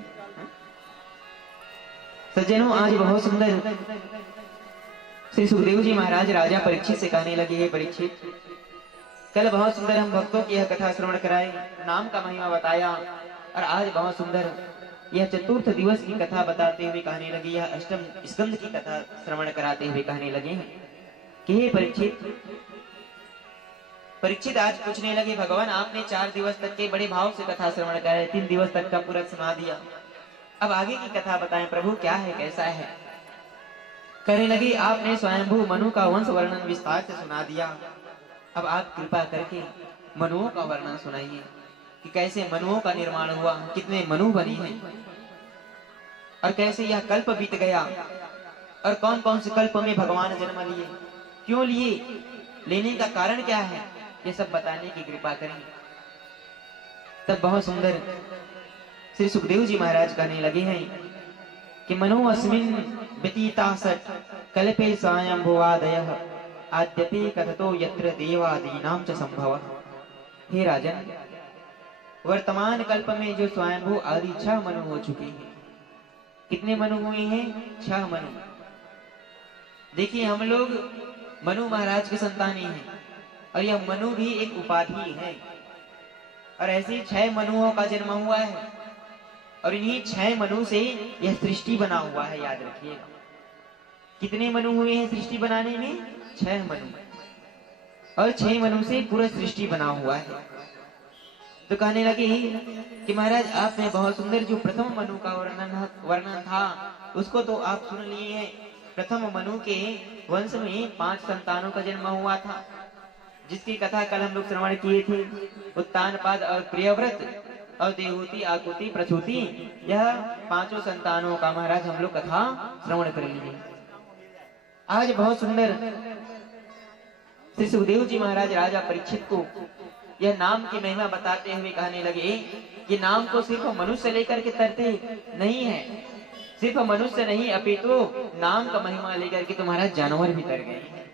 सज्जनों, आज बहुत सुंदर श्री सुखदेव जी महाराज राजा परीक्षित से कहने लगे, हे परीक्षित, कल बहुत सुंदर हम भक्तों की यह कथा श्रवण कराए, नाम का महिमा बताया, और आज बहुत सुंदर यह चतुर्थ दिवस की कथा बताते हुए कहने लगे, यह अष्टम स्कंद की कथा श्रवण कराते हुए कहने लगे कि हे परीक्षित आज पूछने लगे, भगवान आपने 4 दिवस तक के बड़े भाव से कथा श्रवण कराए, 3 दिवस तक का पूरा सुना दिया, अब आगे की कथा बताएं प्रभु, क्या है कैसा है। कहने लगे, आपने स्वयंभू मनु का वंश वर्णन विस्तार से सुना दिया, अब आप कृपा करके मनुओं का वर्णन सुनाइए कि कैसे मनुओं का निर्माण हुआ, कितने मनु बनी हैं और कैसे यह कल्प बीत गया और कौन कौन से कल्प में भगवान जन्म लिए, क्यों लिए, लेने का कारण क्या है, ये सब बताने की कृपा करें। तब बहुत सुंदर श्री सुखदेव जी महाराज कहने लगे हैं कि मनो अस्मिन् व्यतीता सट कल्पे स्वयंभुवादयः आद्यते कथतो यत्र देवादीनां च संभवः। हे राजन, वर्तमान कल्प में जो स्वयंभू आदि 6 मनु हो चुके हैं। कितने मनु हुए हैं? 6 मनु। देखिए, हम लोग मनु महाराज के संतानी हैं और यह मनु भी एक उपाधि है, और ऐसे 6 मनुओं का जन्म हुआ है और इन्हीं 6 मनु से यह सृष्टि बना हुआ है। याद रखिएगा, कितने मनु हुए हैं सृष्टि बनाने में? 6 मनु, और 6 मनु से पूरा सृष्टि बना हुआ है। तो कहने लगे कि महाराज आपने बहुत सुंदर जो प्रथम मनु का वर्णन था उसको तो आप सुन लिए हैं। प्रथम मनु के वंश में 5 संतानों का जन्म हुआ था, जिसकी कथा कल हम लोग श्रवण किए थे। उत्तानपाद और प्रियव्रत और देवहूति, आकुति, प्रसूति, यह 5 संतानों का महाराज हम लोग कथा श्रवण करेंगे। आज बहुत सुंदर श्री सुखदेव जी महाराज राजा परीक्षित को यह नाम की महिमा बताते हुए कहने लगे कि नाम को सिर्फ मनुष्य लेकर के तरते नहीं है, सिर्फ मनुष्य नहीं अपितु नाम का महिमा लेकर के तुम्हारा जानवर भी तर गए हैं।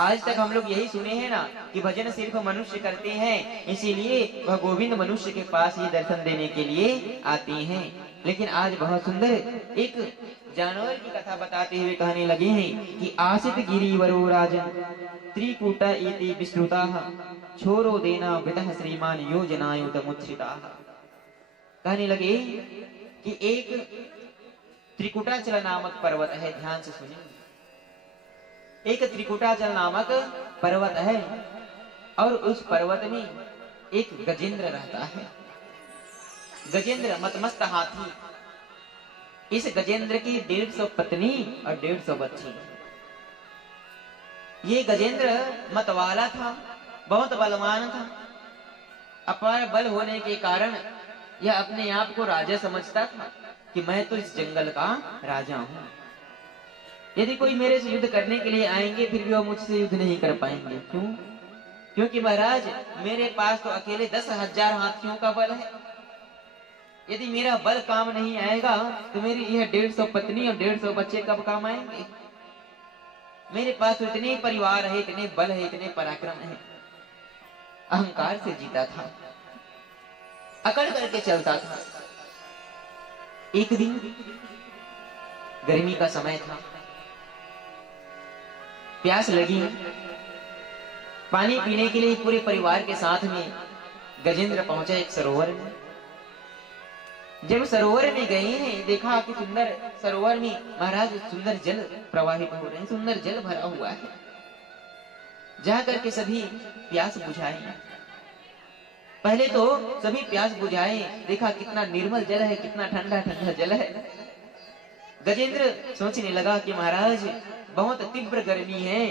आज तक हम लोग यही सुने हैं ना कि भजन सिर्फ मनुष्य करते हैं, इसीलिए वह गोविंद मनुष्य के पास ही दर्शन देने के लिए आते हैं। लेकिन आज बहुत सुंदर एक जानवर की कथा बताते हुए कहने लगे हैं कि आसित गिरिवरो राजन त्रिकूटा इति विस्तृता छोरो देना वृतः श्रीमान योजनायुतमुच्छ्रिता। कहने लगे कि एक त्रिकुटाचल नामक पर्वत है, ध्यान से सुनिए। एक त्रिकुटाचल नामक पर्वत है और उस पर्वत में एक गजेंद्र रहता है। गजेंद्र मतमस्त हाथी। इस गजेंद्र की 150 पत्नी और 150 बच्ची। ये गजेंद्र मतवाला था, बहुत बलवान था। अपार बल होने के कारण यह अपने आप को राजा समझता था कि मैं तो इस जंगल का राजा हूं। यदि कोई मेरे से युद्ध करने के लिए आएंगे फिर भी वो मुझसे युद्ध नहीं कर पाएंगे। क्यों? क्योंकि महाराज मेरे पास तो अकेले 10,000 हाथियों का बल है। यदि मेरा बल काम नहीं आएगा तो मेरी यह 150 पत्नी और 150 बच्चे कब काम आएंगे? मेरे पास तो इतने परिवार है, इतने बल है, इतने पराक्रम है। अहंकार से जीता था, अकड़ करके चलता था। एक दिन गर्मी का समय था, प्यास लगी, पानी पीने के लिए पूरे परिवार के साथ में गजेंद्र पहुंचा एक सरोवर में। जब सरोवर में गए हैं, देखा कि सुंदर सरोवर में महाराज सुंदर जल प्रवाहित हो रहे हैं, सुंदर जल भरा हुआ है। जा करके सभी प्यास बुझाए। पहले तो सभी प्यास बुझाए, देखा कितना निर्मल जल है, कितना ठंडा ठंडा जल है। गजेंद्र सोचने लगा कि महाराज बहुत तीव्र गर्मी है,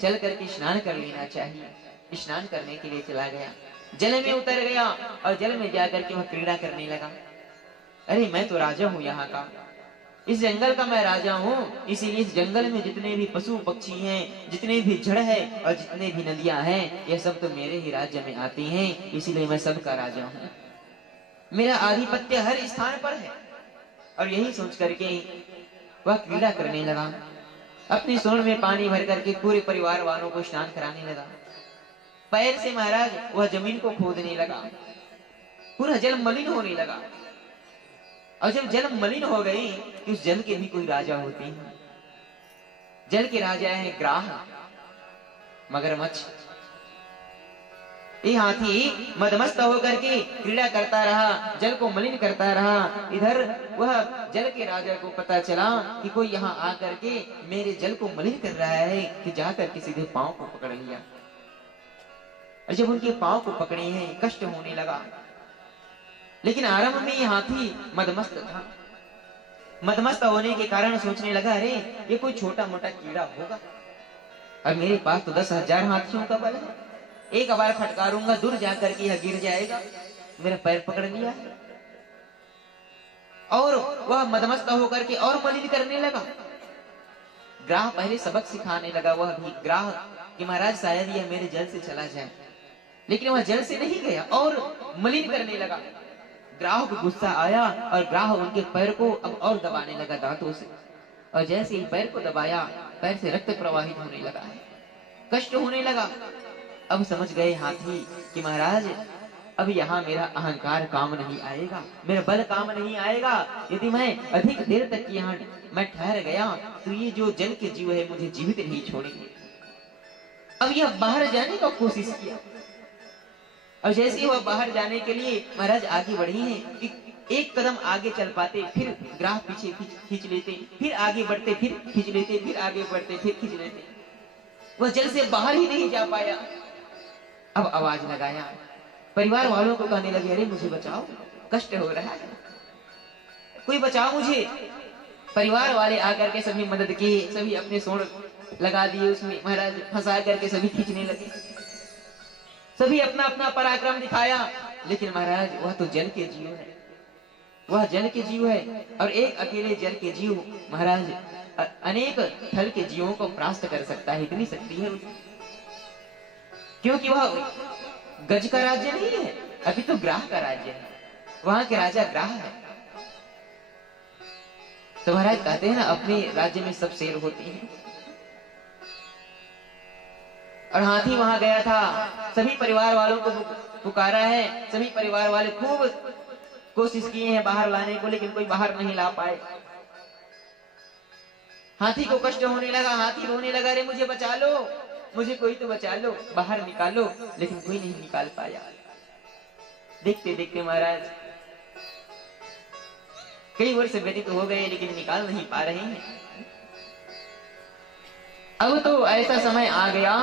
चल करके स्नान कर लेना चाहिए। स्नान करने के लिए चला गया, जल में उतर गया और जल में जाकर के वह क्रीड़ा करने लगा। अरे मैं तो राजा हूँ यहाँ का, इस जंगल का मैं राजा हूँ, इसीलिए इस जंगल में जितने भी पशु पक्षी हैं, जितने भी जड़ है और जितने भी नदियां हैं, ये सब तो मेरे ही राज्य में आती हैं, इसीलिए मैं सबका राजा हूँ। मेरा आधिपत्य हर स्थान पर है। और यही सोच करके वह क्रीड़ा करने लगा। अपनी सोन में पानी भर करके पूरे परिवार वालों को स्नान कराने लगा। पैर से महाराज वह जमीन को खोदने लगा, पूरा जल मलिन होने लगा। और जब जल मलिन हो गई तो उस जल के भी कोई राजा होते हैं। जल के राजा है ग्राह, मगरमच्छ। ये हाथी मदमस्त होकर के क्रीड़ा करता रहा, जल को मलिन करता रहा। इधर वह जल के राजा को पता चला कि कोई यहाँ आकर के मेरे जल को मलिन कर रहा है, कि जाकर के सीधे पांव को पकड़ लिया। और जब उनके पांव को पकड़े हैं, कष्ट होने लगा। लेकिन आरंभ में ये हाथी मदमस्त था। मदमस्त होने के कारण सोचने लगा, अरे ये कोई छोटा मोटा कीड़ा होगा और मेरे पास तो 10,000 हाथियों का बल है। एक बार फटकारूंगा, दूर जाकर के यह गिर जाएगा। मेरा पैर पकड़ लिया है। और वह मदमस्त होकर के और मलिन करने लगा। ग्राह पहले सबक सिखाने लगा, वह भी ग्राह कि महाराज शायद यह मेरे जल से चला जाए। लेकिन वह जल से नहीं गया और मलिन करने लगा। ग्राह को गुस्सा आया और ग्राह उनके पैर को अब और दबाने लगा दांतों से। और जैसे ही पैर को दबाया, पैर से रक्त प्रवाहित होने लगा है, कष्ट होने लगा। अब समझ गए हाथी कि महाराज अब यहाँ मेरा अहंकार काम नहीं आएगा, मेरा बल काम नहीं आएगा। यदि मैं अधिक देर तक यहाँ मैं ठहर गया तो ये जो जल के जीव है मुझे जीवित नहीं छोड़ेंगे। अब यह बाहर जाने का कोशिश किया। और जैसे वह बाहर जाने के लिए महाराज आगे बढ़ी हैं, एक कदम आगे चल पाते, फिर ग्राह पीछे खींच लेते, फिर आगे बढ़ते, फिर खींच लेते, फिर आगे बढ़ते, फिर खींच लेते। वह जल से बाहर ही नहीं जा पाया। अब आवाज लगाया, परिवार वालों को कहने लगे, अरे मुझे बचाओ, कष्ट हो रहा है, कोई बचाओ मुझे। परिवार वाले आकर के सभी मदद किए, सभी अपने सोड़ लगा दिए उसमें, महाराज फंसा करके सभी खींचने लगे। सभी अपना अपना पराक्रम दिखाया। लेकिन महाराज वह तो जल के जीव है, वह जल के जीव है। और एक अकेले जल के जीव महाराज अनेक थल के जीवों को परास्त कर सकता है, इतनी शक्ति है उसमें। क्योंकि वह गज का राज्य नहीं है, अभी तो ग्राह का राज्य है। वहां के राजा ग्राह है। तो महाराज कहते हैं ना, अपने राज्य में सब शेर होते हैं। और हाथी वहां गया था, सभी परिवार वालों को पुकारा है, सभी परिवार वाले खूब कोशिश किए हैं बाहर लाने को, लेकिन कोई बाहर नहीं ला पाए। हाथी को कष्ट होने लगा, हाथी रोने लगा, अरे मुझे बचा लो, मुझे कोई तो बचा लो, बाहर निकालो, लेकिन कोई नहीं निकाल पाया। देखते देखते महाराज कई वर्ष व्यतीत हो गए, लेकिन निकाल नहीं पा रहे हैं। अब तो ऐसा समय आ गया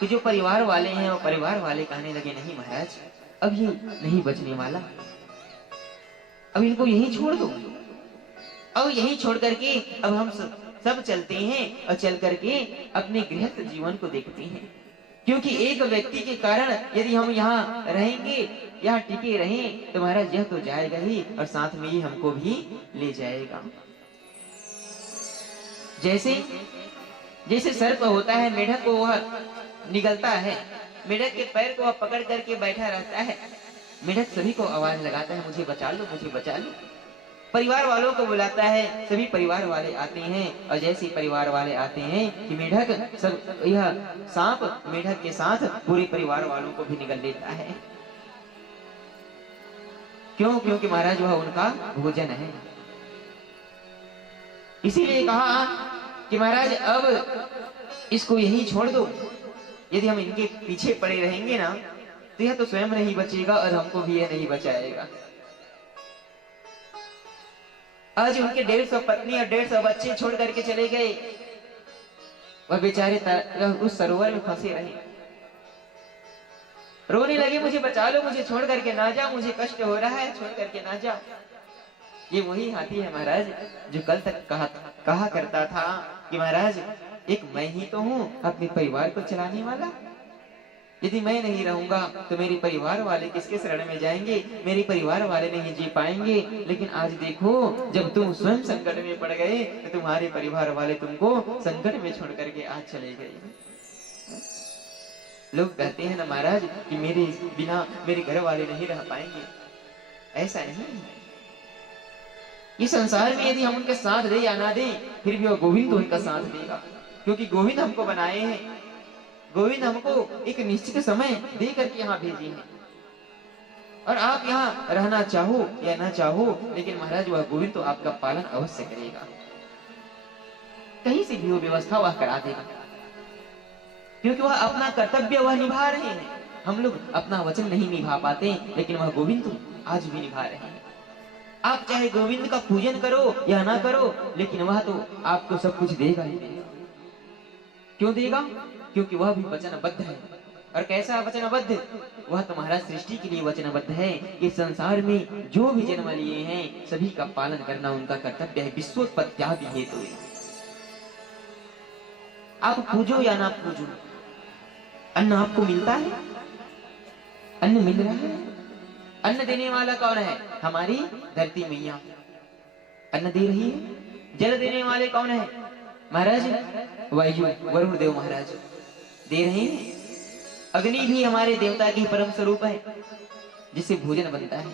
कि जो परिवार वाले हैं वो परिवार वाले कहने लगे, नहीं महाराज अब ये नहीं बचने वाला, अब इनको यहीं छोड़ दो, अब यहीं छोड़ करके अब हम सब चलते हैं और चल करके अपने गृहस्थ जीवन को देखते हैं। क्योंकि एक व्यक्ति के कारण यदि हम यहाँ रहेंगे, यहाँ टिके रहें, तो महाराज यह तो जाएगा ही और साथ में ही हमको भी ले जाएगा। जैसे जैसे सर्प होता है, मेढक को वह निगलता है, मेढक के पैर को वह पकड़ करके बैठा रहता है, मेढक सभी को आवाज लगाता है, मुझे बचा लो, मुझे बचा लो। परिवार वालों को बुलाता है, सभी परिवार वाले आते हैं, और जैसे परिवार वाले आते हैं कि मेढक सब, यह सांप मेढक के साथ पूरे परिवार वालों को भी निगल लेता है। क्यों? क्योंकि महाराज वह उनका भोजन है। इसीलिए कहा कि महाराज अब इसको यहीं छोड़ दो, यदि हम इनके पीछे पड़े रहेंगे ना तो यह तो स्वयं नहीं बचेगा और हमको भी यह नहीं बचाएगा। आज उनके 150 पत्नी और 150 बच्चे छोड़ करके चले गए, वह बेचारे उस सरोवर में फंसे रहे, रोने लगे, मुझे बचा लो, मुझे छोड़ करके ना जाओ, मुझे कष्ट हो रहा है, छोड़ करके ना जाओ। ये वही हाथी है महाराज जो कल तक कहा करता था कि महाराज एक मैं ही तो हूँ अपने परिवार को चलाने वाला, यदि मैं नहीं रहूंगा तो मेरे परिवार वाले किसके शरण में जाएंगे, मेरे परिवार वाले नहीं जी पाएंगे। लेकिन आज देखो, जब तुम स्वयं संकट में पड़ गए तो तुम्हारे परिवार वाले तुमको संकट में छोड़ करके आज चले गए। लोग कहते हैं ना महाराज कि मेरे बिना मेरे घर वाले नहीं रह पाएंगे, ऐसा नहीं है। इस संसार में यदि हम उनके साथ दे या ना दे, फिर भी वो गोविंद तो उनका साथ देगा, क्योंकि गोविंद हमको बनाए हैं, गोविंद हमको एक निश्चित समय दे करके यहाँ भेजे हैं। और आप यहाँ रहना चाहो या ना चाहो, लेकिन महाराज वह गोविंद तो आपका पालन अवश्य करेगा, कहीं से भी वो व्यवस्था वह करा देगा, क्योंकि वह अपना कर्तव्य वह निभा रहे हैं। हम लोग अपना वचन नहीं निभा पाते, लेकिन वह गोविंद तो आज भी निभा रहे हैं। आप चाहे गोविंद का पूजन करो या ना करो, लेकिन वह तो आपको सब कुछ देगा ही देगा। क्यों देगा? क्योंकि वह भी वचनबद्ध है। और कैसा वचनबद्ध? वह तो महाराज सृष्टि के लिए वचनबद्ध है कि संसार में जो भी जन्म लिए हैं सभी का पालन करना उनका कर्तव्य है। विश्वोत्पत्त्यादि हेतु, आप पूजो या ना पूजो, अन्न आपको मिलता है, अन्न मिल रहा है। अन्न देने वाला कौन है? हमारी धरती मैया अन्न दे रही है। जल देने वाले कौन है? महाराज वायु, वरुण देव महाराज दे रहे हैं। अग्नि भी हमारे देवता की परम स्वरूप है, जिससे भोजन बनता है।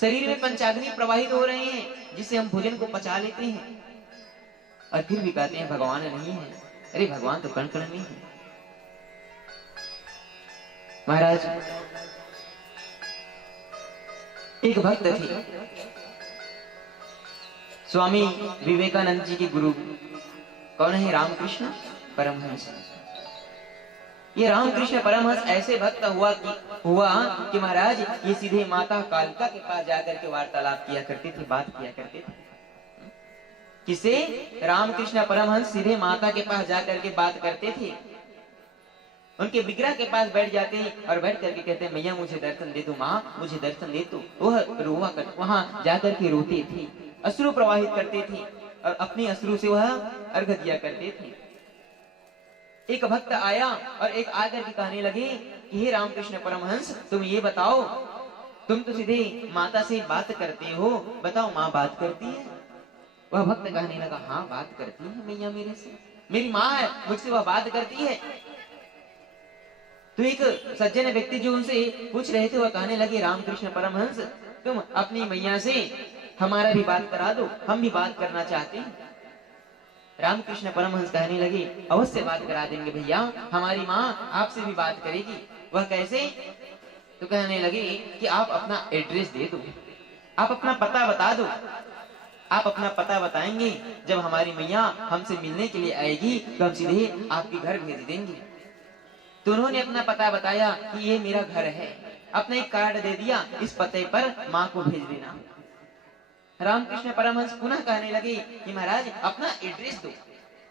शरीर में पंचाग्नि प्रवाहित हो रहे हैं, जिससे हम भोजन को पचा लेते हैं। और फिर भी कहते हैं भगवान नहीं है। अरे भगवान तो कण कण में है। महाराज एक भक्त थे, स्वामी विवेकानंद जी के गुरु। कौन है? रामकृष्ण परमहंस। ये रामकृष्ण परमहंस ऐसे भक्त हुआ कि महाराज ये सीधे माता कालिका के पास जाकर के वार्तालाप किया करते थे, बात किया करते थे। किसे? रामकृष्ण परमहंस सीधे माता के पास जाकर के बात करते थे। उनके विग्रह के पास बैठ जाते हैं और बैठ करके कहते हैं मैया मुझे दर्शन दे दो, माँ मुझे दर्शन दे दो। वह रोवा कर वहां जाकर के रोते थे, अश्रु प्रवाहित करते थे और अपने अश्रु से वह अर्घ दिया करते थे। एक भक्त आया और एक आकर के कहने लगे कि हे रामकृष्ण परमहंस, तुम ये बताओ, तुम तो सीधे माता से बात करते हो, बताओ माँ बात करती है? वह भक्त कहने लगा हाँ बात करती है मैया मेरे से, मेरी माँ है, मुझसे वह बात करती है। तो एक सज्जन व्यक्ति जो उनसे पूछ रहे थे वह कहने लगे रामकृष्ण परमहंस, तुम अपनी मैया से हमारा भी बात करा दो, हम भी बात करना चाहते हैं। रामकृष्ण परमहंस कहने लगे, अवश्य बात करा देंगे भैया, हमारी माँ आपसे भी बात करेगी। वह कैसे? तो कहने लगे कि आप अपना एड्रेस दे दो, आप अपना पता बता दो। आप अपना पता बताएंगे, जब हमारी मैया हमसे मिलने के लिए आएगी तो हम सीधे आपके घर भेज देंगे। तो उन्होंने अपना पता बताया कि ये मेरा घर है, अपना एक कार्ड दे दिया, इस पते पर माँ को भेज देना। रामकृष्ण परमहंस पुनः कहने लगे कि महाराज अपना एड्रेस दो।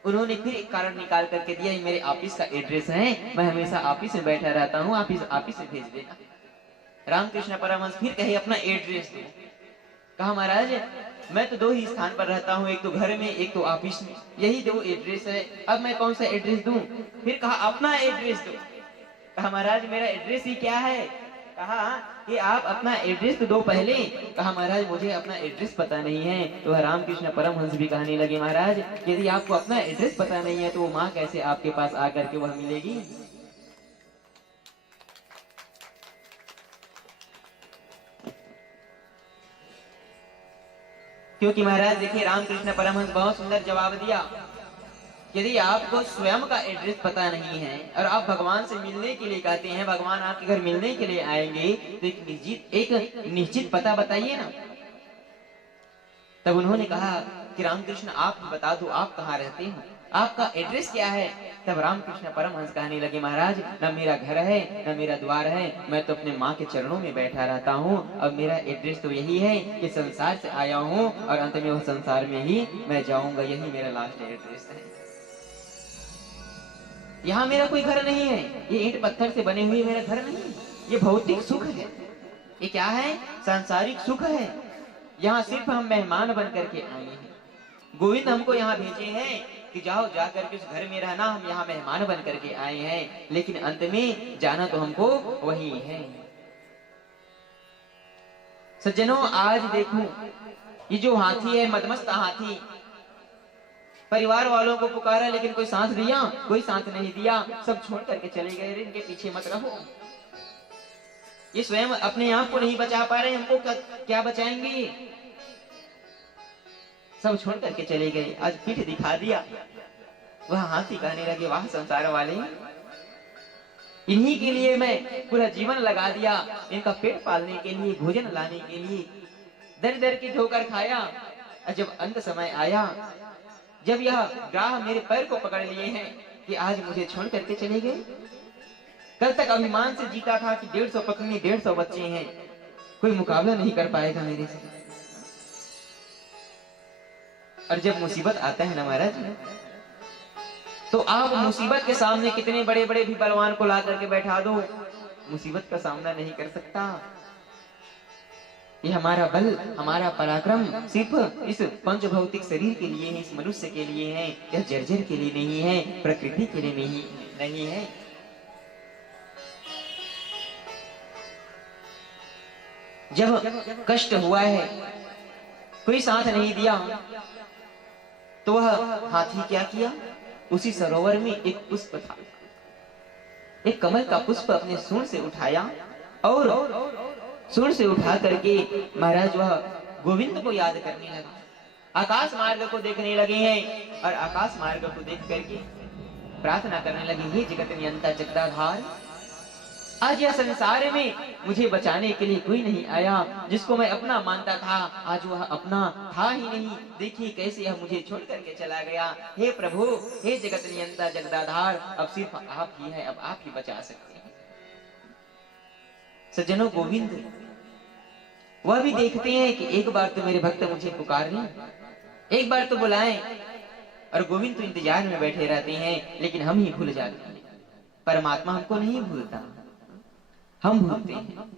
उन्होंने फिर एक कार्ड निकाल करके दिया, ये मेरे ऑफिस का एड्रेस है, मैं हमेशा ऑफिस में बैठा रहता हूँ, ऑफिस से भेज देना। रामकृष्ण परमहंस फिर कहे अपना एड्रेस दो। कहा महाराज मैं तो 2 ही स्थान पर रहता हूँ, एक तो घर में, एक तो ऑफिस में, यही 2 एड्रेस है, अब मैं कौन सा एड्रेस दूं? फिर कहा अपना एड्रेस दो। कहा महाराज मेरा एड्रेस ही क्या है? कहा कि आप अपना एड्रेस तो दो पहले। कहा महाराज मुझे अपना एड्रेस पता नहीं है। तो रामकृष्ण परमहंस भी कहने लगे, महाराज यदि आपको अपना एड्रेस पता नहीं है तो वो माँ कैसे आपके पास आकर के वह मिलेगी? क्योंकि महाराज देखिए रामकृष्ण परमहंस बहुत सुंदर जवाब दिया, यदि आपको स्वयं का एड्रेस पता नहीं है और आप भगवान से मिलने के लिए कहते हैं, भगवान आपके घर मिलने के लिए आएंगे, तो एक निश्चित पता बताइए ना। तब उन्होंने कहा कि रामकृष्ण आप बता दो, आप कहाँ रहते हो, आपका एड्रेस क्या है? तब रामकृष्ण परमहंस कहने लगे, महाराज न मेरा घर है न मेरा द्वार है, मैं तो अपने माँ के चरणों में बैठा रहता हूँ। अब मेरा एड्रेस तो यही है कि संसार से आया हूँ और अंत में वह संसार में ही मैं जाऊंगा, यही मेरा लास्ट एड्रेस है। यहाँ मेरा कोई घर नहीं है, ये ईंट पत्थर से बने हुए मेरा घर नहीं, ये भौतिक सुख है। ये क्या है? सांसारिक सुख है। यहाँ सिर्फ हम मेहमान बन करके आए हैं। गोविंद हमको यहाँ भेजे हैं कि जाओ जाकर के उस घर में रहना, हम यहाँ मेहमान बन करके आए हैं, लेकिन अंत में जाना तो हमको वही है। सज्जनों आज देखो ये जो हाथी है, मदमस्त हाथी, परिवार वालों को पुकारा लेकिन कोई साथ दिया? कोई साथ नहीं दिया, सब छोड़ करके चले गए। इनके पीछे मत रहो, ये स्वयं अपने आप को नहीं बचा पा रहे, हमको क्या बचाएंगे? सब छोड़ करके चले गए। आज पीठ दिखा दिया। वह हाथी कहने लगे, वाह संसार वाले, इन्हीं के लिए मैं पूरा जीवन लगा दिया, इनका पेट पालने के लिए, भोजन लाने के लिए दर दर की ठोकर खाया। और जब अंत समय आया, जब यह ग्राह मेरे पैर को पकड़ लिए हैं कि आज मुझे छोड़ करके चले गए। कल तक अभिमान से जीता था कि 150 पत्नी 150 बच्चे हैं, कोई मुकाबला नहीं कर पाएगा मेरे से। और जब मुसीबत आता है ना महाराज, तो आप मुसीबत के सामने कितने बड़े बड़े भी बलवान को ला करके बैठा दो, मुसीबत का सामना नहीं कर सकता। ये हमारा बल, हमारा पराक्रम सिर्फ इस पंच भौतिक शरीर के लिए है, इस मनुष्य के लिए है, यह जर्जर के लिए नहीं है, प्रकृति के लिए नहीं है। जब कष्ट हुआ है, कोई साथ नहीं दिया, तो वह हाथी क्या किया? उसी सरोवर में एक पुष्प था, एक कमल का पुष्प अपने सूंड से उठाया और सूंड से उठा करके महाराज वह गोविंद को याद करने लगा। आकाश मार्ग को देखने लगे हैं और आकाश मार्ग को देख करके प्रार्थना करने लगे, हे जगत नियंता जगदाधार, आज यह संसार में मुझे बचाने के लिए कोई नहीं आया, जिसको मैं अपना मानता था आज वह अपना था ही नहीं। देखिए कैसे यह मुझे छोड़ करके चला गया। हे प्रभु, हे जगत नियंता जगदाधार, अब सिर्फ आप ही है, अब आप ही बचा सकते हैं। सज्जनों, गोविंद वह भी देखते हैं कि एक बार तो मेरे भक्त मुझे पुकार लें, एक बार तो बुलाएं, और गोविंद तो इंतजार में बैठे रहते हैं, लेकिन हम ही भूल जाते हैं। परमात्मा हमको नहीं भूलता, हम भूलते हैं।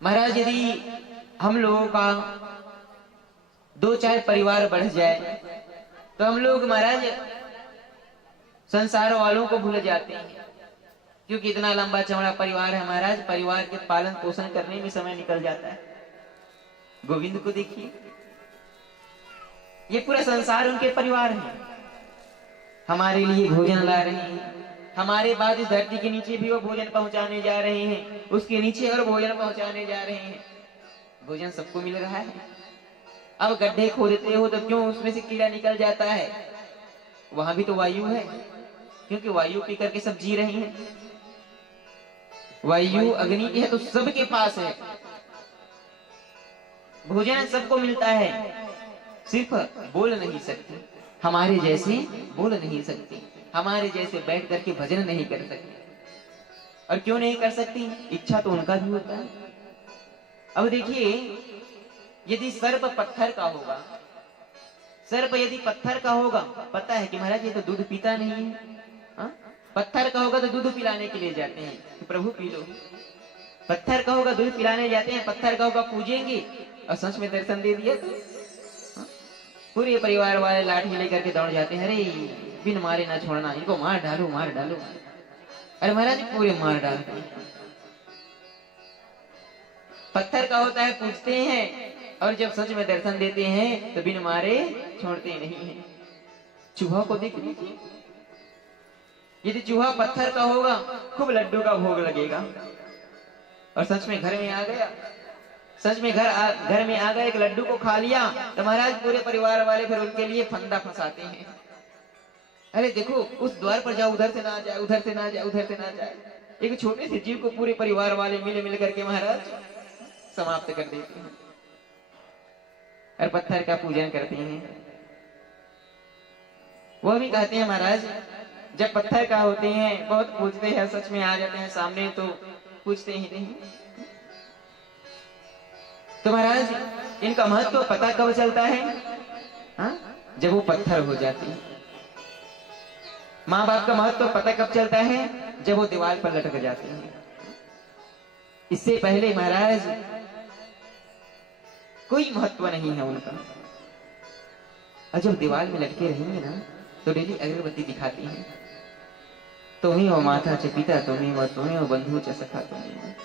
महाराज यदि हम लोगों का 2-4 परिवार बढ़ जाए तो हम लोग महाराज संसार वालों को भूल जाते हैं, क्योंकि इतना लंबा चौड़ा परिवार है महाराज, परिवार के पालन पोषण करने में समय निकल जाता है। गोविंद को देखिए, ये पूरा संसार उनके परिवार है, हमारे लिए भोजन ला रहे हैं, हमारे बाद इस धरती के नीचे भी वो भोजन पहुंचाने जा रहे हैं, उसके नीचे और भोजन पहुंचाने जा रहे हैं। भोजन सबको मिल रहा है। अब गड्ढे खोदते हो तो क्यों उसमें से कीड़ा निकल जाता है? वहां भी तो वायु है, क्योंकि वायु पी करके सब जी रहे हैं। वायु अग्नि की है तो सबके पास है, भोजन सबको मिलता है, सिर्फ बोल नहीं सकते, हमारे जैसे बोल नहीं सकते, हमारे जैसे बैठ करके भजन नहीं कर सकते। और क्यों नहीं कर सकती? इच्छा तो उनका भी होता है। अब देखिए, यदि सर्प पत्थर का होगा, सर्प यदि पत्थर का होगा, पता है कि महाराज ये तो दूध पीता नहीं है, हा? पत्थर का होगा तो दूध पिलाने के लिए जाते हैं कि प्रभु पी लो। पत्थर का होगा दूध पिलाने जाते हैं, पत्थर का होगा पूजेंगे, और सच में दर्शन दे दिया तो पूरे परिवार वाले लाठी लेकर के दौड़ जाते हैं, अरे बिन मारे ना छोड़ना, इनको मार डालो मार डालो। अरे महाराज पूरे मार डालते हैं। पत्थर का होता है पूजते हैं, और जब सच में दर्शन देते हैं तो बिन मारे छोड़ते नहीं है। चूहा को देख लीजिए, यदि चूहा पत्थर का होगा खूब लड्डू का भोग लगेगा, और सच में घर में आ गया, सच में घर में आ गए, एक लड्डू को खा लिया तो महाराज पूरे परिवार वाले फिर उनके लिए फंदा फंसाते हैं। अरे देखो उस द्वार पर जाओ, उधर से ना जाए, उधर से ना जाए, उधर से ना जाए। एक छोटे से जीव को पूरे परिवार वाले मिल करके महाराज समाप्त कर देते हैं, और पत्थर का पूजन करते हैं। वो भी कहते हैं महाराज जब पत्थर का होते हैं बहुत पूजते हैं, सच में आ जाते हैं सामने तो पूछते ही नहीं। तो महाराज इनका महत्व पता कब चलता है? हा? जब वो पत्थर हो जाती है। माँ बाप का महत्व पता कब चलता है? जब वो दीवार पर लटक जाते हैं। इससे पहले महाराज कोई महत्व नहीं है उनका। और जब दीवार में लटके रहेंगे ना तो डेली अगरबत्ती दिखाती हैं, तुम्हें वो माता च पिता, तुम्हें वो बंधु च सखा, तुम्हें